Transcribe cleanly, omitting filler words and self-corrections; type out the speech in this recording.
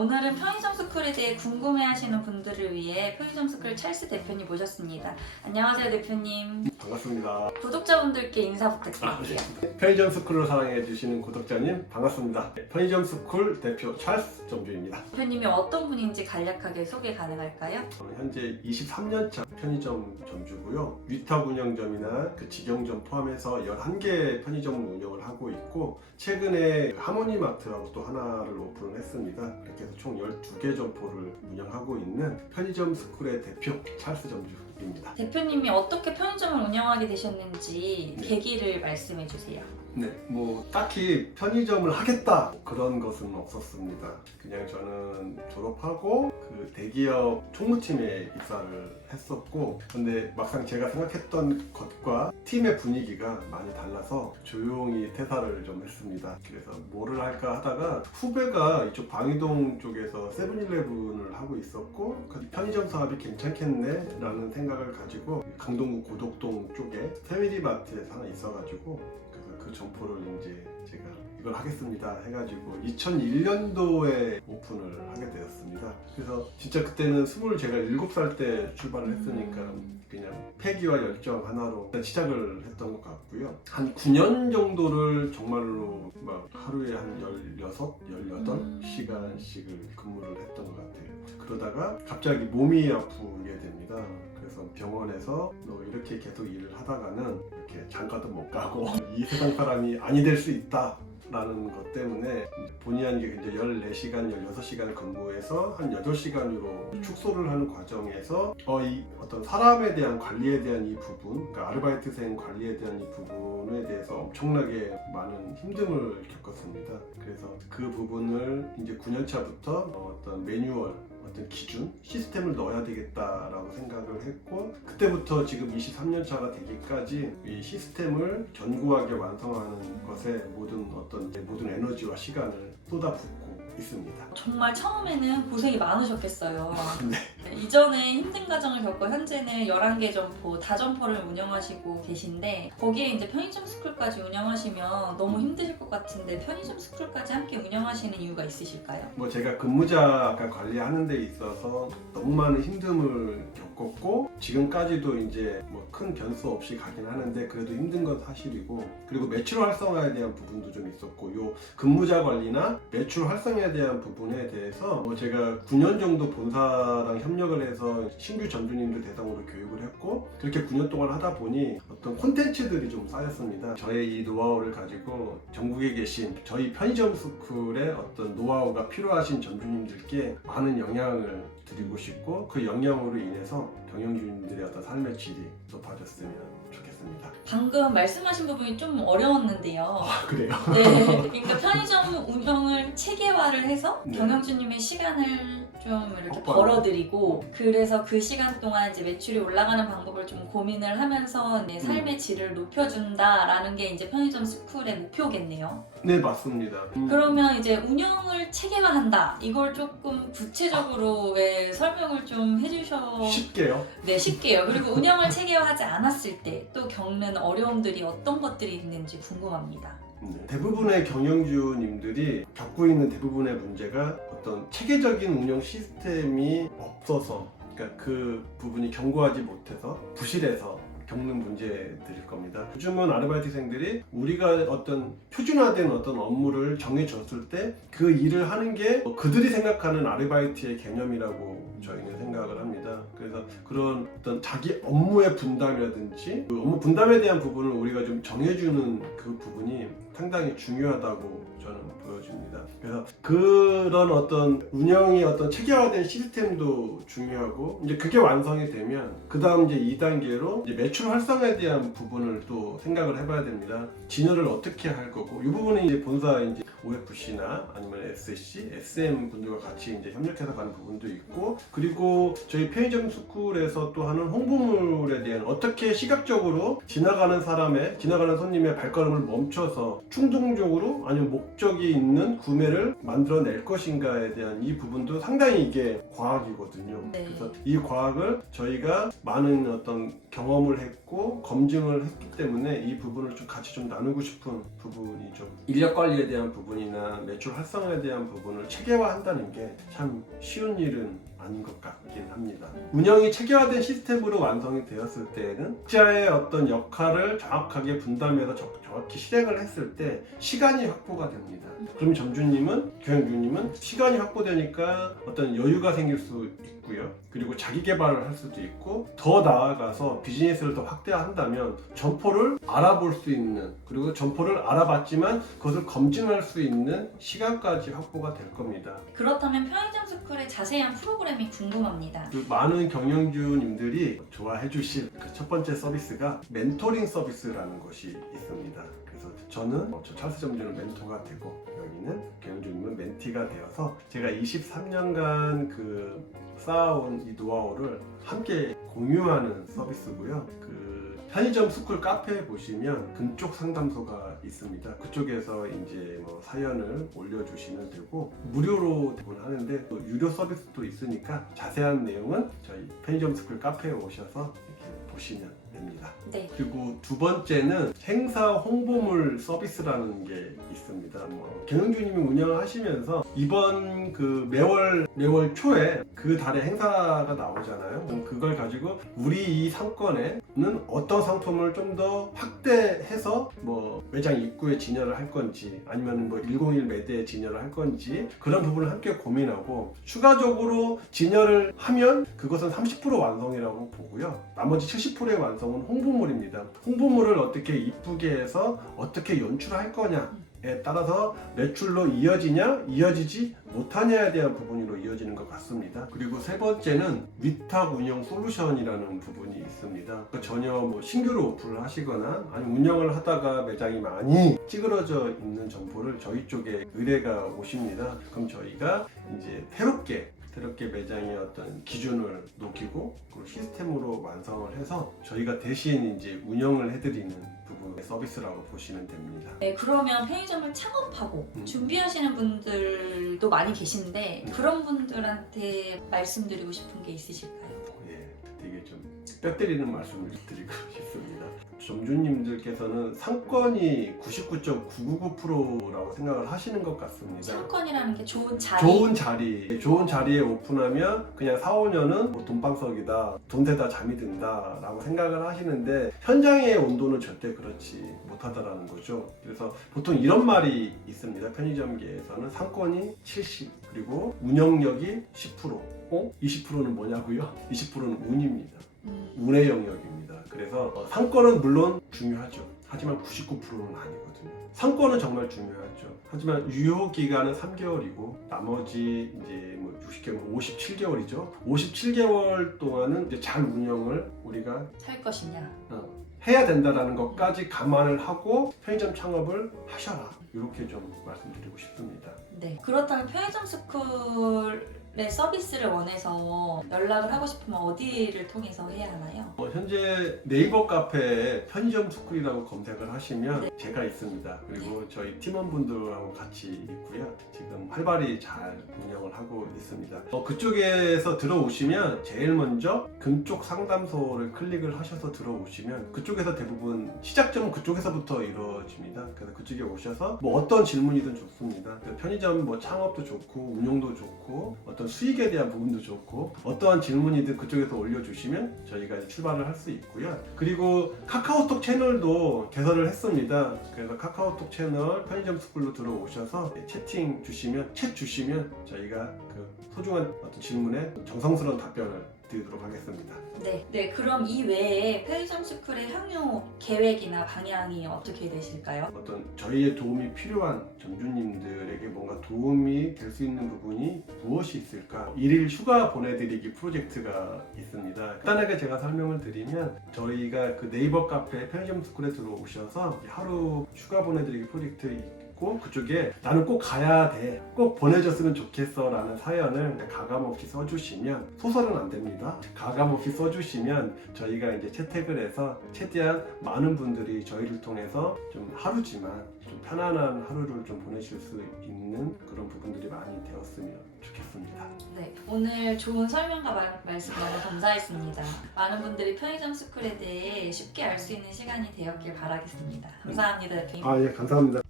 오늘은 편의점 스쿨에 대해 궁금해하시는 분들을 위해 편의점 스쿨 찰스 대표님 모셨습니다. 안녕하세요, 대표님. 반갑습니다. 구독자분들께 인사 부탁드릴게요. 편의점 스쿨을 사랑해주시는 구독자님 반갑습니다. 편의점 스쿨 대표 찰스 정주입니다. 대표님이 어떤 분인지 간략하게 소개 가능할까요? 저는 현재 23년차 편의점 점주고요. 위탁 운영점이나 그 직영점 포함해서 11개 편의점을 운영을 하고 있고, 최근에 하모니마트라고 또 하나를 오픈을 했습니다. 이렇게 해서 총 12개 점포를 운영하고 있는 편의점 스쿨의 대표 찰스 점주입니다. 대표님이 어떻게 편의점을 운영하게 되셨는지 네. 계기를 말씀해 주세요. 네, 뭐 딱히 편의점을 하겠다 그런 것은 없었습니다. 그냥 저는 졸업하고 그 대기업 총무팀에 입사를 했었고, 근데 막상 제가 생각했던 것과 팀의 분위기가 많이 달라서 조용히 퇴사를 좀 했습니다. 그래서 뭐를 할까 하다가 후배가 이쪽 방이동 쪽에서 세븐일레븐을 하고 있었고, 그 편의점 사업이 괜찮겠네 라는 생각을 가지고 강동구 고덕동 쪽에 패밀리마트에 하나 있어가지고 그 점포를 이제 제가 이걸 하겠습니다 해가지고 2001년도에 오픈을 하게 되었습니다. 그래서 진짜 그때는 제가 7살 때 출발을 했으니까 그냥 패기와 열정 하나로 시작을 했던 것 같고요. 한 9년 정도를 정말로 막 하루에 한 18시간씩을 근무를 했던 것 같아요. 그러다가 갑자기 몸이 아프게 됩니다. 그래서 병원에서 너 이렇게 계속 일을 하다가는 이렇게 장가도 못 가고 이 세상 사람이 아니 될 수 있다 라는 것 때문에 본의 아니게 이제 14시간, 16시간을 근무해서 한 8시간으로 축소를 하는 과정에서 이 어떤 사람에 대한 관리에 대한 이 부분, 그러니까 아르바이트생 관리에 대한 이 부분에 대해서 엄청나게 많은 힘듦을 겪었습니다. 그래서 그 부분을 이제 9년 차부터 어떤 매뉴얼, 어떤 기준, 시스템을 넣어야 되겠다라고 생각을 했고, 그때부터 지금 23년 차가 되기까지 이 시스템을 견고하게 완성하는 것에 모든 에너지와 시간을 쏟아붓고 있습니다. 정말 처음에는 고생이 많으셨겠어요. 네. 이전에 힘든 과정을 겪고 현재는 11개 점포, 다점포를 운영하시고 계신데, 거기에 이제 편의점 스쿨까지 운영하시면 너무 힘드실 것 같은데 편의점 스쿨까지 함께 운영하시는 이유가 있으실까요? 뭐 제가 근무자 관리하는 데 있어서 너무 많은 힘듦을 겪었고, 지금까지도 이제 뭐 큰 변수 없이 가긴 하는데 그래도 힘든 건 사실이고, 그리고 매출 활성화에 대한 부분도 좀 있었고, 요 근무자 관리나 매출 활성화에 대한 부분에 대해서 뭐 제가 9년 정도 본사랑 협력을 해서 신규 점주님들 대상으로 교육을 했고, 그렇게 9년 동안 하다 보니 어떤 콘텐츠들이 좀 쌓였습니다. 저의 이 노하우를 가지고 전국에 계신 저희 편의점 스쿨의 어떤 노하우가 필요하신 점주님들께 많은 영향을 드리고 싶고, 그 영향으로 인해서 경영주님들의 어떤 삶의 질이 높아졌으면 좋겠습니다. 방금 말씀하신 부분이 좀 어려웠는데요. 아, 그래요? 네, 그러니까 편의점 운영을 체계화를 해서 네. 경영주님의 시간을 좀 이렇게 헛발로. 벌어들이고, 그래서 그 시간 동안 이제 매출이 올라가는 방법을 좀 고민을 하면서 내 삶의 질을 높여준다라는 게 이제 편의점 스쿨의 목표겠네요. 네, 맞습니다. 그러면 이제 운영을 체계화한다, 이걸 조금 구체적으로 설명을 좀 해주셔. 쉽게요. 네, 쉽게요. 그리고 운영을 체계화하지 않았을 때 또 겪는 어려움들이 어떤 것들이 있는지 궁금합니다. 대부분의 경영주님들이 겪고 있는 대부분의 문제가 어떤 체계적인 운영 시스템이 없어서, 그러니까 그 부분이 견고하지 못해서 부실해서 겪는 문제들일 겁니다. 요즘은 아르바이트생들이 우리가 어떤 표준화된 어떤 업무를 정해줬을 때 그 일을 하는 게 그들이 생각하는 아르바이트의 개념이라고 저희는 생각을 합니다. 그래서 그런 어떤 자기 업무의 분담이라든지 그 업무 분담에 대한 부분을 우리가 좀 정해주는 그 부분이 상당히 중요하다고 저는 보여집니다. 그래서 그런 어떤 운영이 어떤 체계화된 시스템도 중요하고, 이제 그게 완성이 되면 그 다음 이제 2단계로 이제 매출 활성화에 대한 부분을 또 생각을 해봐야 됩니다. 진열을 어떻게 할 거고, 이 부분이 이제 본사 이제 OFC나 아니면 SC, SM 분들과 같이 이제 협력해서 가는 부분도 있고, 그리고 저희 편의점 스쿨에서 또 하는 홍보물에 대한 어떻게 시각적으로 지나가는 손님의 발걸음을 멈춰서 충동적으로 아니면 목적이 있는 구매를 만들어낼 것인가에 대한 이 부분도 상당히 이게 과학이거든요. 네. 그래서 이 과학을 저희가 많은 어떤 경험을 했고 검증을 했기 때문에 이 부분을 좀 같이 좀 나누고 싶은 부분이 좀 인력 관리에 대한 부분 부분이나 매출 활성화에 대한 부분을 체계화한다는 게 참 쉬운 일은 아닌 것 같긴 합니다. 운영이 체계화된 시스템으로 완성이 되었을 때에는 각자의 어떤 역할을 정확하게 분담해서 정확히 실행을 했을 때 시간이 확보가 됩니다. 그럼 점주님은, 경영주님은 시간이 확보되니까 어떤 여유가 생길 수 있고요. 그리고 자기 개발을 할 수도 있고, 더 나아가서 비즈니스를 더 확대한다면 점포를 알아볼 수 있는, 그리고 점포를 알아봤지만 그것을 검증할 수 있는 시간까지 확보가 될 겁니다. 그렇다면 편의점 스쿨의 자세한 프로그램이 궁금합니다. 그 많은 경영주님들이 좋아해 주실 그 첫 번째 서비스가 멘토링 서비스라는 것이 있습니다. 그래서 저는 저 찰스 점주는 멘토가 되고, 여기는 경영주님은 멘티가 되어서 제가 23년간 그 쌓아온 이 노하우를 함께 공유하는 서비스고요. 그 편의점 스쿨 카페에 보시면 금쪽 상담소가 있습니다. 그쪽에서 이제 뭐 사연을 올려주시면 되고, 무료로 하는데 또 유료 서비스도 있으니까 자세한 내용은 저희 편의점 스쿨 카페에 오셔서 이렇게 보시면 됩니다. 네. 그리고 두 번째는 행사 홍보물 서비스라는 게 있습니다. 경영주님이 운영하시면서 이번 그 매월 초에 그 달에 행사가 나오잖아요. 그럼 그걸 가지고 우리 이 상권에는 어떤 상품을 좀 더 확대해서 뭐 매장 입구에 진열을 할 건지, 아니면 뭐 101 매대에 진열을 할 건지, 그런 부분을 함께 고민하고, 추가적으로 진열을 하면 그것은 30% 완성이라고 보고요. 나머지 70%의 완성은 홍보물입니다. 홍보물을 어떻게 이쁘게 해서 어떻게 연출할 거냐에 따라서 매출로 이어지냐 이어지지 못하냐에 대한 부분으로 이어지는 것 같습니다. 그리고 세 번째는 위탁 운영 솔루션이라는 부분이 있습니다. 그러니까 전혀 뭐 신규로 오픈을 하시거나 아니면 운영을 하다가 매장이 많이 찌그러져 있는 점포를 저희 쪽에 의뢰가 오십니다. 그럼 저희가 이제 새롭게 매장의 어떤 기준을 녹이고, 그리고 시스템으로 완성을 해서 저희가 대신 이제 운영을 해드리는 부분의 서비스라고 보시면 됩니다. 네, 그러면 편의점을 창업하고 준비하시는 분들도 많이 계신데 그런 분들한테 말씀드리고 싶은 게 있으실까요? 예, 되게 좀 뼈 때리는 말씀을 드리고 싶습니다. 점주님들께서는 상권이 99.999%라고 생각을 하시는 것 같습니다. 상권이라는 게 좋은 자리. 좋은 자리에 오픈하면 그냥 4, 5년은 뭐 돈방석이다, 돈 대다 잠이 든다 라고 생각을 하시는데, 현장의 온도는 절대 그렇지 못하다라는 거죠. 그래서 보통 이런 말이 있습니다. 편의점계에서는 상권이 70, 그리고 운영력이 10%, 20%는 뭐냐고요? 20%는 운입니다. 운의 영역입니다. 그래서 상권은 물론 중요하죠. 하지만 99%는 아니거든요. 상권은 정말 중요하죠. 하지만 유효 기간은 3개월이고 나머지 이제 뭐 60개월, 57개월이죠. 57개월 동안은 이제 잘 운영을 우리가 할 것이냐 해야 된다라는 것까지 감안을 하고 편의점 창업을 하셔라. 이렇게 좀 말씀드리고 싶습니다. 네. 그렇다면 편의점 스쿨의 서비스를 원해서 연락을 하고 싶으면 어디를 통해서 해야 하나요? 현재 네이버 카페에 편의점 스쿨이라고 검색을 하시면 네. 제가 있습니다. 그리고 저희 팀원분들하고 같이 있고요. 지금 활발히 잘 운영을 하고 있습니다. 그쪽에서 들어오시면 제일 먼저 금쪽 상담소를 클릭을 하셔서 들어오시면 그쪽에서 대부분 시작점은 그쪽에서부터 이루어집니다. 그래서 그쪽에 오셔서 뭐 어떤 질문이든 좋습니다. 편의점 뭐 창업도 좋고 운영도 좋고 어떤 수익에 대한 부분도 좋고 어떠한 질문이든 그쪽에서 올려주시면 저희가 출발을 할 수 있고요. 그리고 카카오톡 채널도 개설을 했습니다. 그래서 카카오톡 채널 편의점 스쿨로 들어오셔서 채팅 주시면, 챗 주시면 저희가 그 소중한 어떤 질문에 정성스러운 답변을 드리도록 하겠습니다. 네. 그럼 이 외에 편의점 스쿨의 향후 계획이나 방향이 어떻게 되실까요? 어떤 저희의 도움이 필요한 점주님들에게 뭔가 도움이 될 수 있는 부분이 무엇이 있을까? 1일 휴가 보내드리기 프로젝트가 있습니다. 간단하게 제가 설명을 드리면, 저희가 그 네이버 카페 편의점 스쿨에 들어오셔서 하루 휴가 보내드리기 프로젝트 있고, 그쪽에 나는 꼭 가야 돼, 꼭 보내줬으면 좋겠어 라는 사연을 가감없이 써주시면, 소설은 안 됩니다. 가감없이 써주시면 저희가 이제 채택을 해서 최대한 많은 분들이 저희를 통해서 좀 하루지만 좀 편안한 하루를 좀 보내실 수 있는 그런 부분들이 많이 되었으면 좋겠습니다. 네, 오늘 좋은 설명과 말씀 너무 감사했습니다. 많은 분들이 편의점 스쿨에 대해 쉽게 알 수 있는 시간이 되었길 바라겠습니다. 감사합니다, 대표님. 예, 감사합니다.